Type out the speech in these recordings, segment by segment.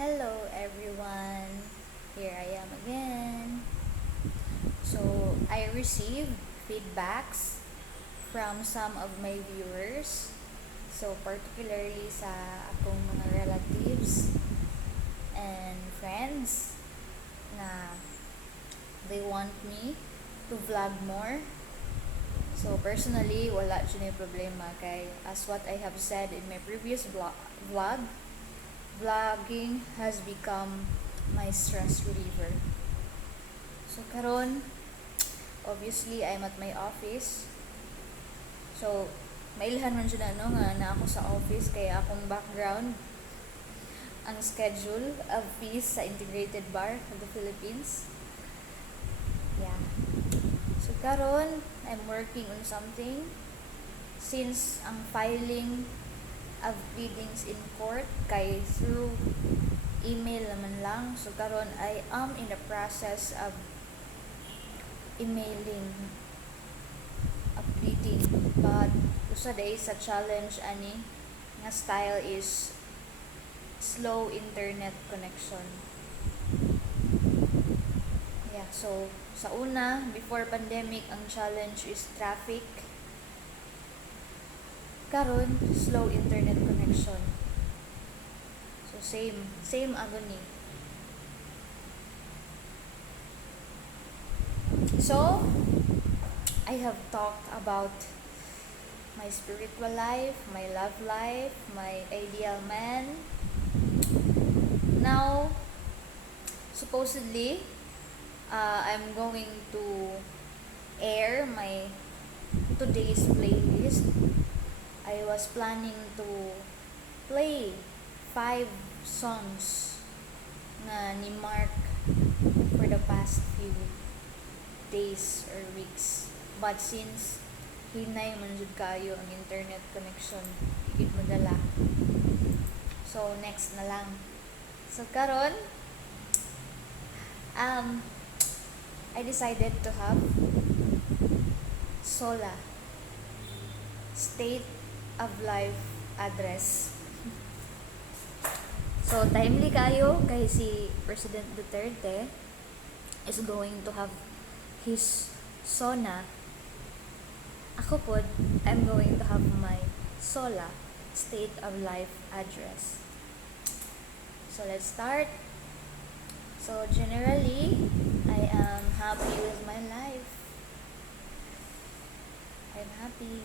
Hello everyone, here I am again. So, I received feedbacks from some of my viewers. So, particularly sa akong mga relatives and friends na they want me to vlog more. So, personally, wala siya problema kay as what I have said in my previous vlog, vlogging has become my stress reliever. So karon, obviously I'm at my office. So mailhan man jud na ako sa office kaya akong background ang schedule of fees sa Integrated Bar of the Philippines. Yeah. So karon, I'm working on something since ang filing of pleadings in court kay through email naman lang. So karon I am in the process of emailing a pleading, but usa day sa challenge ani nga style is slow internet connection. Yeah, so sa una, before pandemic, ang challenge is traffic. Karon, slow internet connection. So same agony. So I have talked about my spiritual life, my love life, my ideal man. Now, supposedly, I'm going to air my today's playlist. I was planning to play 5 songs na ni Mark for the past few days or weeks. But since hinay man jud kayo ang internet connection, higit madala. So next na lang. So karon, I decided to have SOLA, State of Life Address. So timely kayo kay si President Duterte is going to have his SONA. Ako po, I'm going to have my SOLA, State of Life Address. So let's start. So generally, I am happy with my life. I'm happy.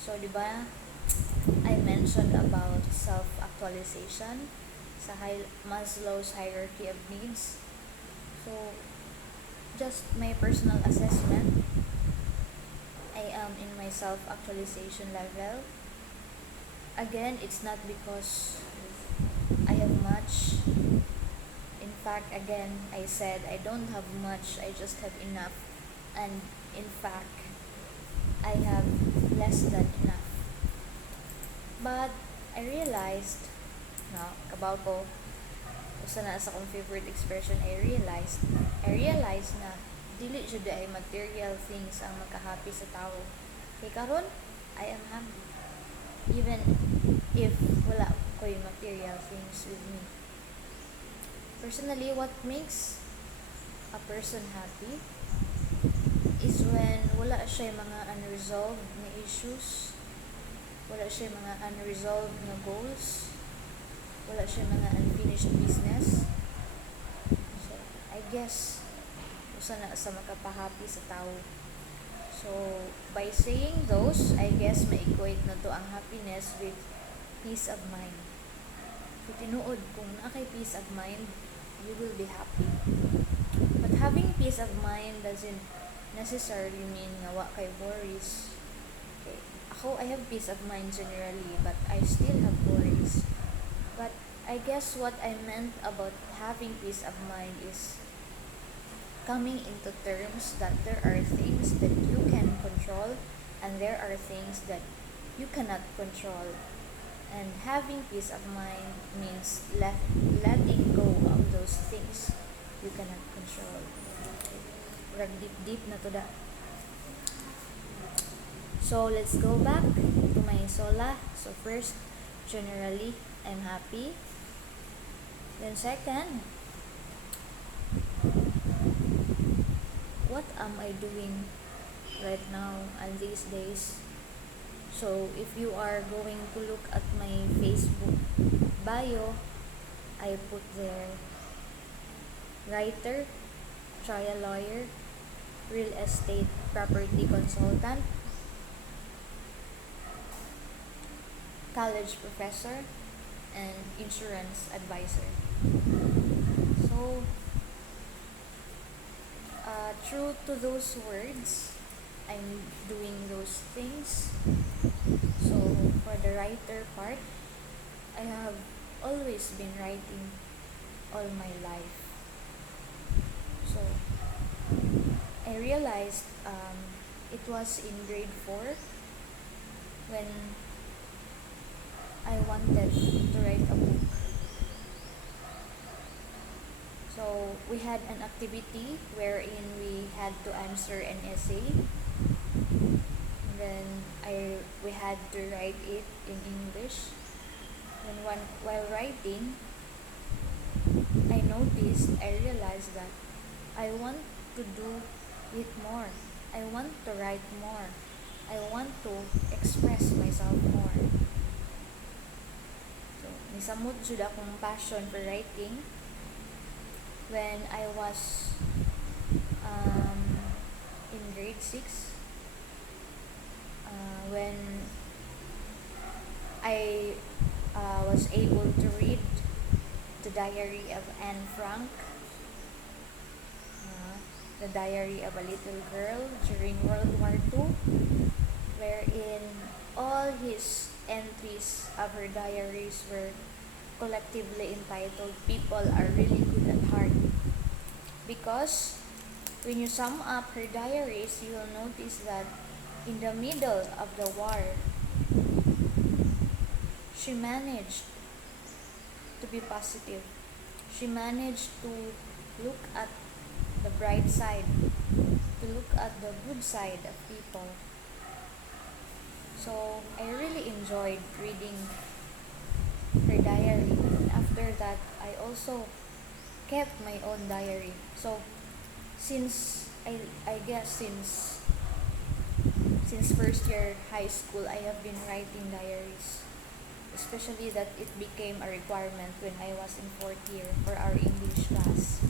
So, di ba, I mentioned about self-actualization sa Maslow's hierarchy of needs. So, just my personal assessment, I am in my self-actualization level. Again, it's not because I have much. In fact, again, I said I don't have much, I just have enough. And in fact, I have less than enough. But I realized, kabaw ko, usa na sa akong favorite expression, I realized na dili jud ay material things ang makahappy sa tao. Kay karon, I am happy. Even if wala ko'y material things with me. Personally, what makes a person happy is when wala siya mga unresolved na issues, wala siya mga unresolved na goals, wala siya mga unfinished business. So, I guess, usa na sa makapahappy sa tao. So, by saying those, I guess ma-equate na to ang happiness with peace of mind. So, tinuod, kung nakay peace of mind, you will be happy. But having peace of mind doesn't necessarily mean nga wa kay worries. Okay. Ako, I have peace of mind generally, but I still have worries. But I guess what I meant about having peace of mind is coming into terms that there are things that you can control and there are things that you cannot control. And having peace of mind means letting go of those things you cannot control. Deep na to da. So let's go back to my SOLA. So first, generally, I'm happy. Then second, what am I doing right now and these days? So if you are going to look at my Facebook bio, I put there writer, trial lawyer, real estate property consultant, college professor, and insurance advisor. So, true to those words, I'm doing those things. So, for the writer part, I have always been writing all my life. So, I realized it was in grade 4 when I wanted to write a book. So we had an activity wherein we had to answer an essay. And then we had to write it in English. And while writing, I realized that I want to do it more. I want to write more. I want to express myself more. So, nisamot jud akong passion for writing when I was in grade 6, when I was able to read the diary of Anne Frank, the diary of a little girl during World War II, wherein all his entries of her diaries were collectively entitled "People Are Really Good at Heart." Because when you sum up her diaries, you will notice that in the middle of the war, she managed to be positive. She managed to look at the bright side, to look at the good side of people. So I really enjoyed reading her diary. And after that, I also kept my own diary. So since I guess since first year high school, I have been writing diaries. Especially that it became a requirement when I was in 4th year for our English class.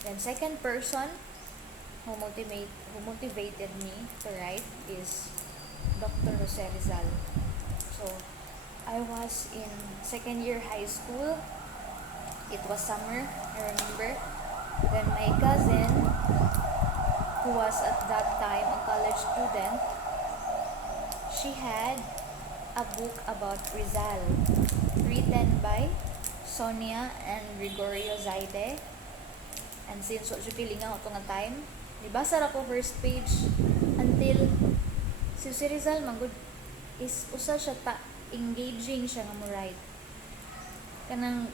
Then second person who motivated me to write is Dr. Jose Rizal. So I was in 2nd year high school. It was summer, I remember. Then my cousin, who was at that time a college student, she had a book about Rizal written by Sonia and Gregorio Zaide. And since wala siya pilingaw ito nga time, nibasa ra ko first page until si Rizal manggod is usa siya engaging siya nga mo write. Kanang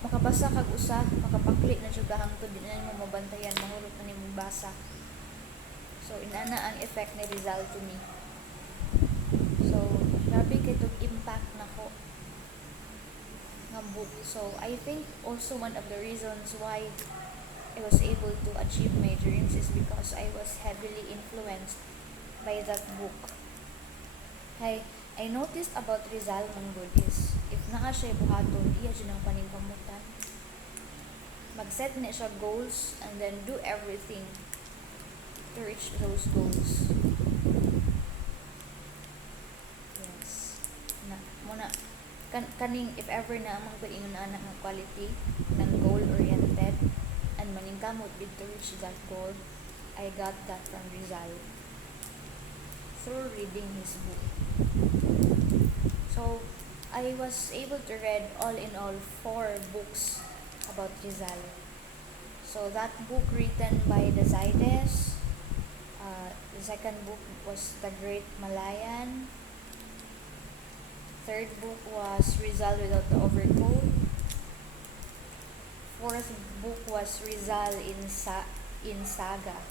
makabasa kag usa, makapakli na siya kahangtod din na mo mabantayan, mahulog na nimo basa. So inana ang effect ni Rizal to me. So grabe kay tog impact nako nga book. So I think also one of the reasons why I was able to achieve my dreams is because I was heavily influenced by that book. I noticed about Rizal manggod is if naa siya buhaton, iya siya ng paningkamutan. Mag-set na siya goals and then do everything to reach those goals. Yes. Muna kaning if ever na amang paingon na anak ng quality ng goal-oriented and maningkamot did to reach that goal, I got that from Rizal through reading his book. So I was able to read all in all 4 books about Rizal. So that book written by the Zaides, the second book was The Great Malayan, third book was Rizal Without the Overcoat, fourth book was Rizal in Saga.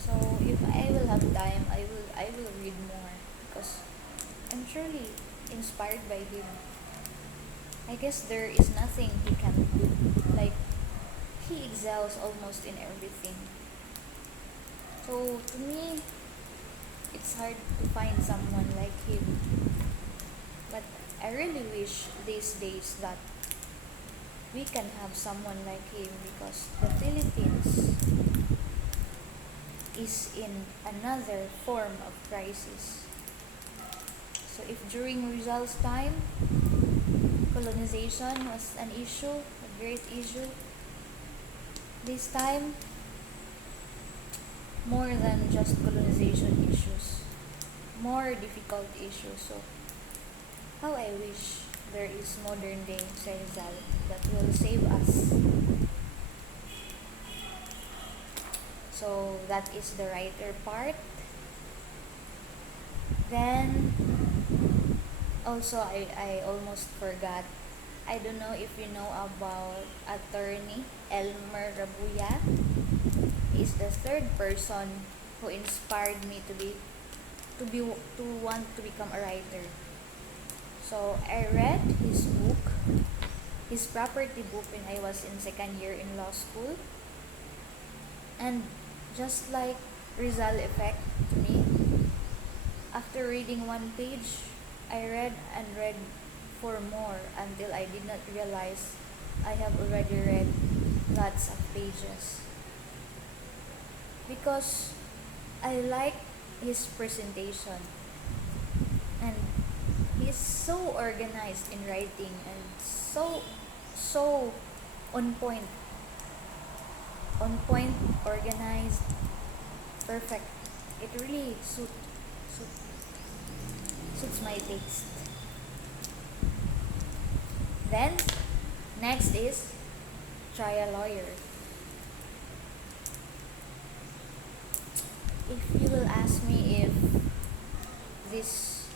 So if I will have time, I will read more because I'm truly inspired by him. I guess there is nothing he can do. Like, he excels almost in everything. So, to me, it's hard to find someone like him. But I really wish these days that we can have someone like him, because the Philippines is in another form of crisis. So if during Rizal's time, colonization was an issue, a great issue, this time, more than just colonization issues, more difficult issues. So how I wish there is modern day Rizal that will save us. So that is the writer part. Then also I almost forgot. I don't know if you know about attorney Elmer Rabuya. He's the third person who inspired me to want to become a writer. So I read his book, his property book, when I was in second year in law school. And just like Rizal effect to me, after reading one page, I read and read for more until I did not realize I have already read lots of pages. Because I like his presentation, and he's so organized in writing and so on point, organized, perfect. It really suits my taste. Then next is try a lawyer. If you will ask me if this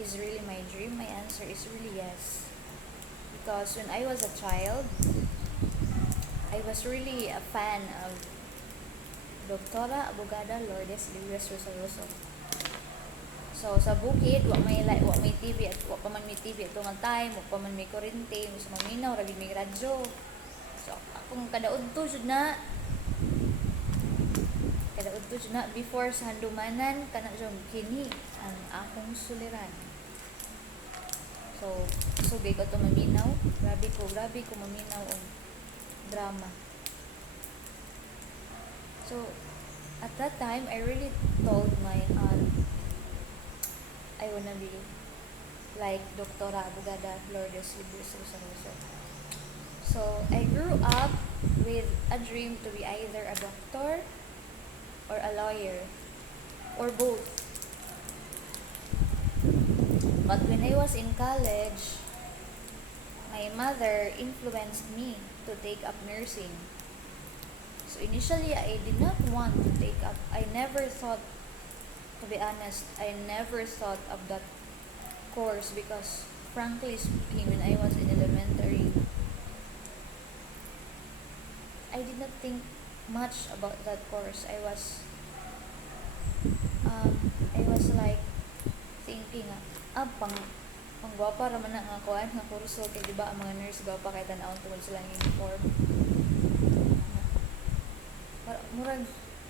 is really my dream, my answer is really yes. Because when I was a child, I was really a fan of Doktora, Abogada, Lourdes Libres Rosaroso. So sa bukid, wa may TV at wa pa man may TV at nga time, wa pa man may kuryente, mas maminaw, ragid may radyo. So akong kadaudto jud na before sa handumanan kana jud kini ang akong suliran. So sugay ko to maminaw, grabe ko maminaw og drama. So at that time I really told my aunt I wanna be like Doktora Abogada Lourdes Libres Rosaroso. So I grew up with a dream to be either a doctor or a lawyer or both. But when I was in college, my mother influenced me to take up nursing. So initially, I did not want to take up, I never thought, to be honest, I never thought of that course because, frankly speaking, when I was in elementary, I did not think much about that course. I was like thinking, pang gwapa raman na nga kuan nga kurso kay di ba ang mga nurse gwapa kay tan-awon tungod sila ng uniform.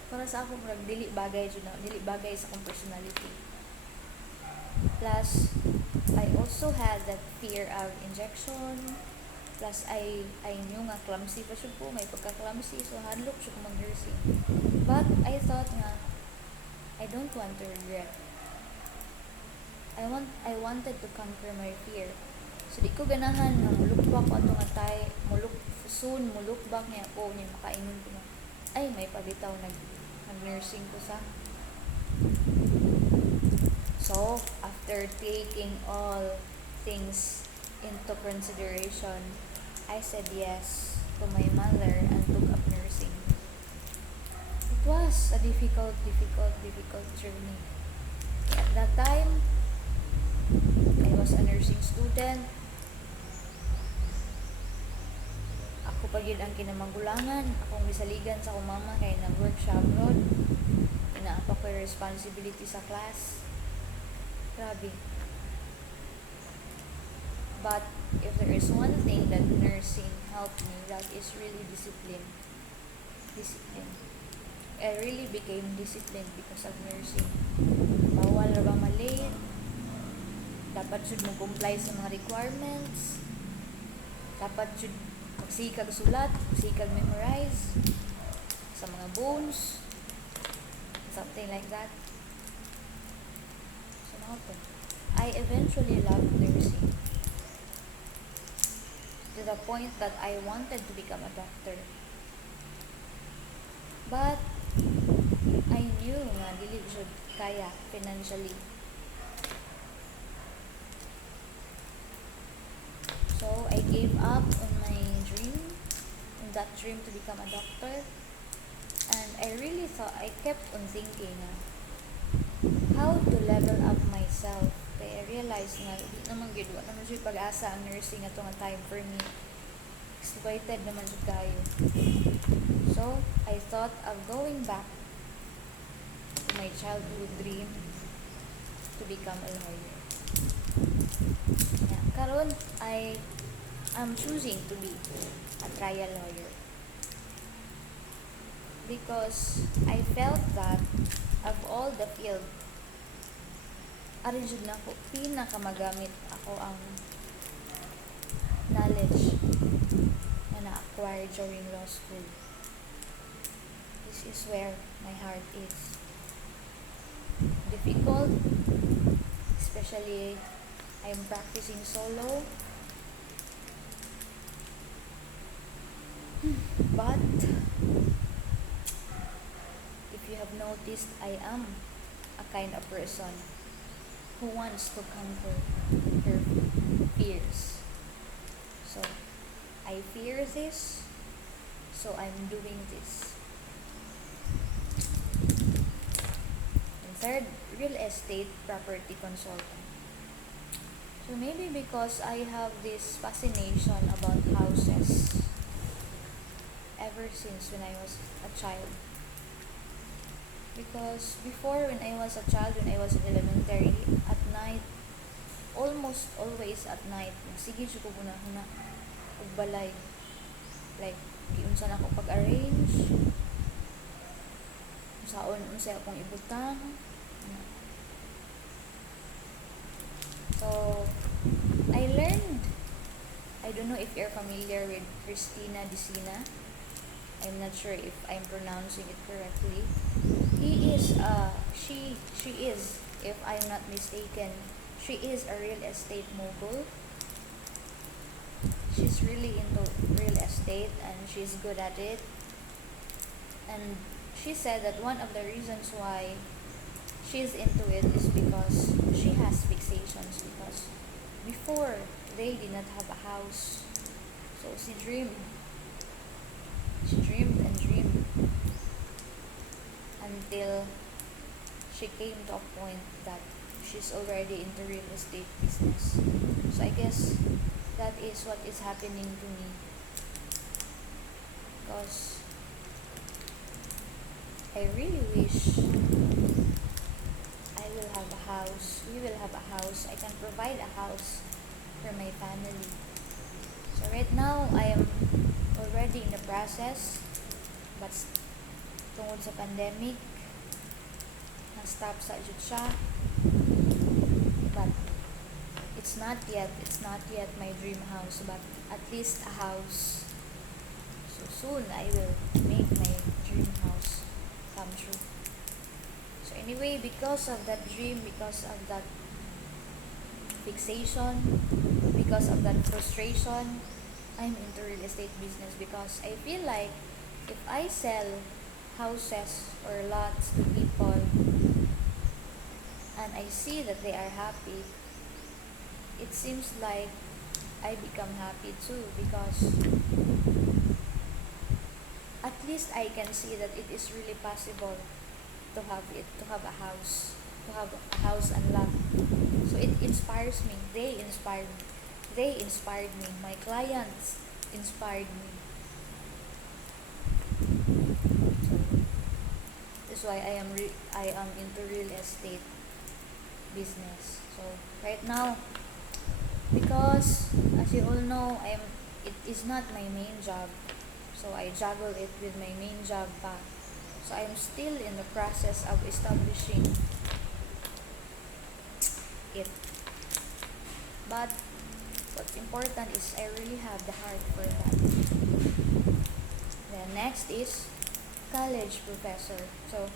Para sa ako murag dili bagay sa akong personality. Plus I also had that fear of injection. Plus I knew nga clumsy pa siya po, may pagka-clumsy, so hadlok siya ko mag-nursing. But I thought nga I don't want to regret. I wanted to conquer my fear. So di ko ganahan nga mulukbak ko ato nga tay, mulukbak niya ako niya makaingon ko na. Ay may pabitaw nag-nursing ko sa. So after taking all things into consideration, I said yes to my mother and took up nursing. It was a difficult journey. At that time, I was a nursing student. Ako pa yun ang kinamanggulangan. Akong misaligan sa akong mama kaya nag-work siya abroad. Inaapa ko yung responsibility sa class. Grabe. But if there is one thing that nursing helped me, that is really discipline. Discipline. I really became disciplined because of nursing. Bawal ra ba ma-late? Dapat should mo comply sa mga requirements. Dapat should magsikag sulat, magsikag memorize sa mga bones, something like that. So now po, I eventually loved nursing to the point that I wanted to become a doctor. But I knew nga dili jud kaya financially. So I gave up on my dream, on that dream to become a doctor. And I really thought, I kept on thinking how to level up myself. Kaya I realized nga, hindi naman gid, wala naman siya pag-asa ang nursing ato nga time for me. Exploited naman siya kayo. So, I thought of going back to my childhood dream to become a lawyer. Yeah. Karon, I am choosing to be a trial lawyer. Because I felt that of all the field, arin jud na ko pinakamagamit ako ang knowledge na na-acquire during law school. This is where my heart is. Difficult, especially I'm practicing solo. But if you have noticed, I am a kind of person who wants to conquer her fears. So, I fear this, so I'm doing this. And third, real estate property consultant. So maybe because I have this fascination about houses ever since when I was a child. Because before, when I was a child, when I was in elementary, at night, almost always at night, sige siya ko huna ug balay. Like, giunsa na ako pag-arrange, unsa akong ibutang. So, I learned, I don't know if you're familiar with Christina Dicina. I'm not sure if I'm pronouncing it correctly. She is, if I'm not mistaken, she is a real estate mogul. She's really into real estate and she's good at it. And she said that one of the reasons why she's into it is because she has fixations, because before they did not have a house. So she dreamed and dreamed until she came to a point that she's already into real estate business. So I guess that is what is happening to me, because I really wish I will have a house, we will have a house, I can provide a house for my family. So right now, I am already in the process, but tungod sa pandemic, na-stop sa jud siya. But it's not yet my dream house, but at least a house. So soon, I will make my dream house come true. So anyway, because of that dream, because of that fixation, because of that frustration, I'm into real estate business, because I feel like if I sell houses or lots to people and I see that they are happy, it seems like I become happy too, because at least I can see that it is really possible to have a house and lot. So it inspires me. They inspired me. My clients inspired me. So that's why I am into real estate business. So right now, because as you all know, it is not my main job. So I juggle it with my main job pa. So I'm still in the process of establishing it. But what's important is I really have the heart for that. Then next is college professor. So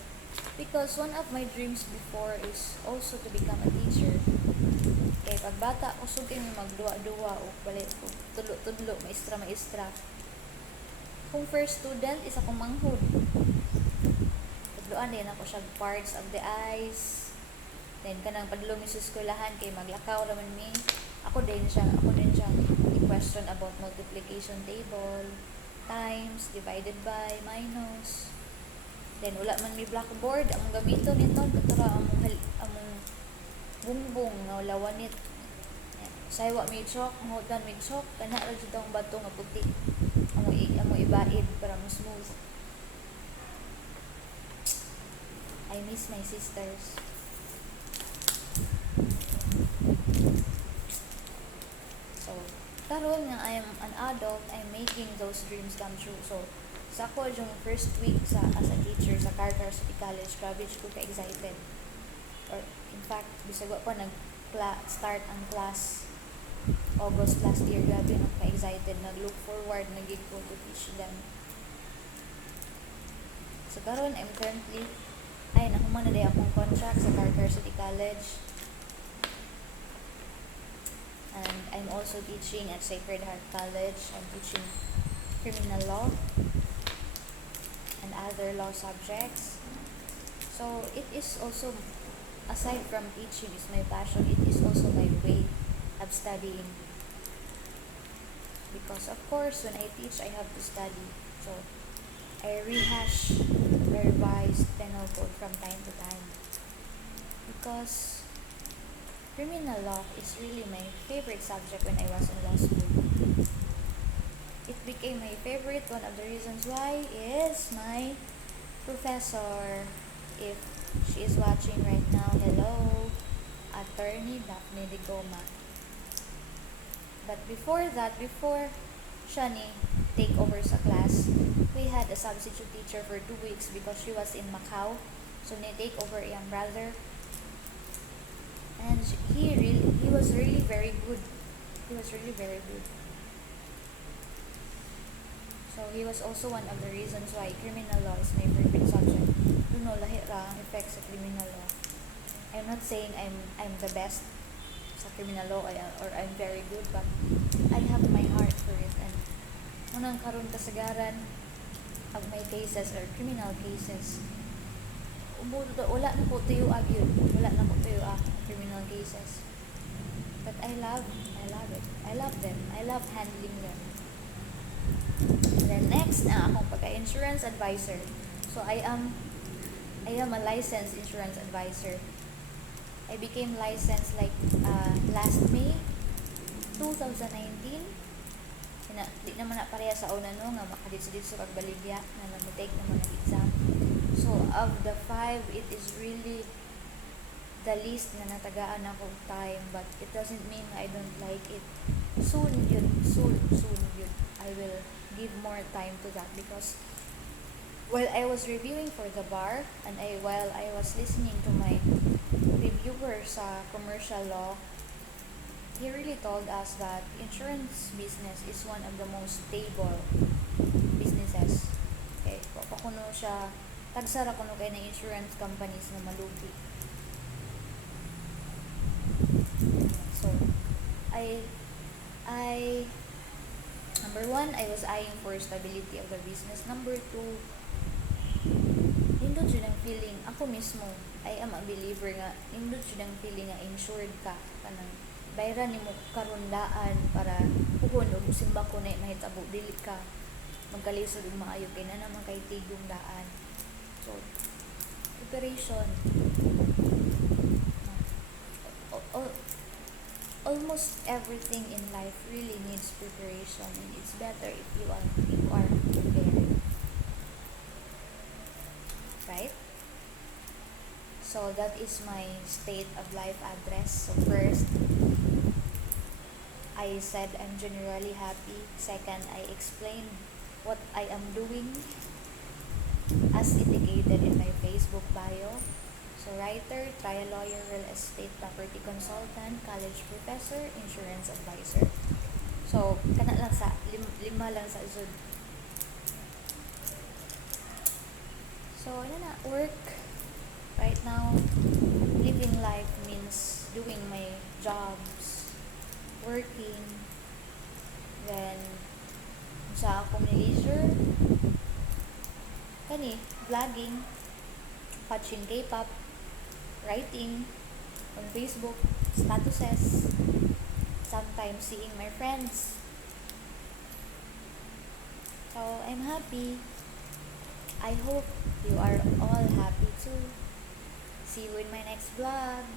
because one of my dreams before is also to become a teacher. Kaya pag bata, kusog kayo magduwa-duwa o balik o tudlo-tudlo, maestra-maestra. Kung first student, isa kong manghud. Tudloan din ako siya parts of the eyes. Then kanang padulong sa eskwelahan kay maglakaw naman mi. Ako din siya i-question about multiplication table, times, divided by, minus. Then wala man mi blackboard, ang gamiton nito katara among bungbong nga wala wanit. Saywa mi chalk, ngodan mi chalk, kana ra jud ang bato nga puti. Amo ibaid para mo smooth. I miss my sisters. So, karon nga I am an adult, I'm making those dreams come true. So, sa ako yung first week as a teacher sa Carter City College, grabe ko ka-excited. Or, in fact, bisag pa start ang class August last year, grabe ako ka-excited. Nag-look forward, nag-give ko to teach them. So, karon I'm currently, nakuha na day akong contract sa Carter City College. And I'm also teaching at Sacred Heart College. I'm teaching criminal law and other law subjects. So it is also, aside from teaching is my passion, it is also my way of studying. Because of course, when I teach, I have to study. So I revise penal code from time to time. Because criminal law is really my favorite subject when I was in law school. It became my favorite. One of the reasons why is my professor. If she is watching right now, hello, Attorney Daphne de Goma. But before siya ni take over sa class, we had a substitute teacher for 2 weeks because she was in Macau. So ni take over iyang brother. And he was really very good. He was really very good. So he was also one of the reasons why criminal law is my favorite subject. You know, lahi ra ang effects sa criminal law. I'm not saying I'm the best sa criminal law or I'm very good, but I have my heart for it. And unang karon kasagaran of my cases or criminal cases, wala na ko tuyo yun. Wala na ko tuyo criminal cases. But I love it. I love them. I love handling them. And then next akong pagka-insurance advisor. So I am a licensed insurance advisor. I became licensed like last May 2019. Di naman na pareha sa una no nga makadit sa pagbaligya na nag-take naman ng exam. So of the 5, it is really the least na natagaan ako time, but it doesn't mean I don't like it. Soon yun. I will give more time to that because while I was reviewing for the bar and while I was listening to my reviewer sa commercial law, he really told us that insurance business is one of the most stable businesses. Okay, papakuno siya, tagsara kuno kay na insurance companies na malugi. So, I number 1, I was eyeing for stability of the business. Number 2, nindot yun ang feeling, ako mismo, I am a believer nga, nindot yun ang feeling nga insured ka, kanang bayran ni mo karundaan para puhon o simba ko na mahitabo, dili ka magkalisod og maayo kay na naman kay tigong daan. So, preparation. Almost everything in life really needs preparation, and it's better if you are prepared. Right? So that is my state of life address. So first, I said I'm generally happy. Second, I explained what I am doing as indicated in my Facebook bio. So writer, trial lawyer, real estate property consultant, college professor, insurance advisor. So kana lang sa lima lang sa isod. So ano na, work right now, living life means doing my jobs, working, then sa akong leisure kani vlogging, watching K-pop, writing on Facebook, statuses, sometimes seeing my friends. So I'm happy. I hope you are all happy too. See you in my next vlog.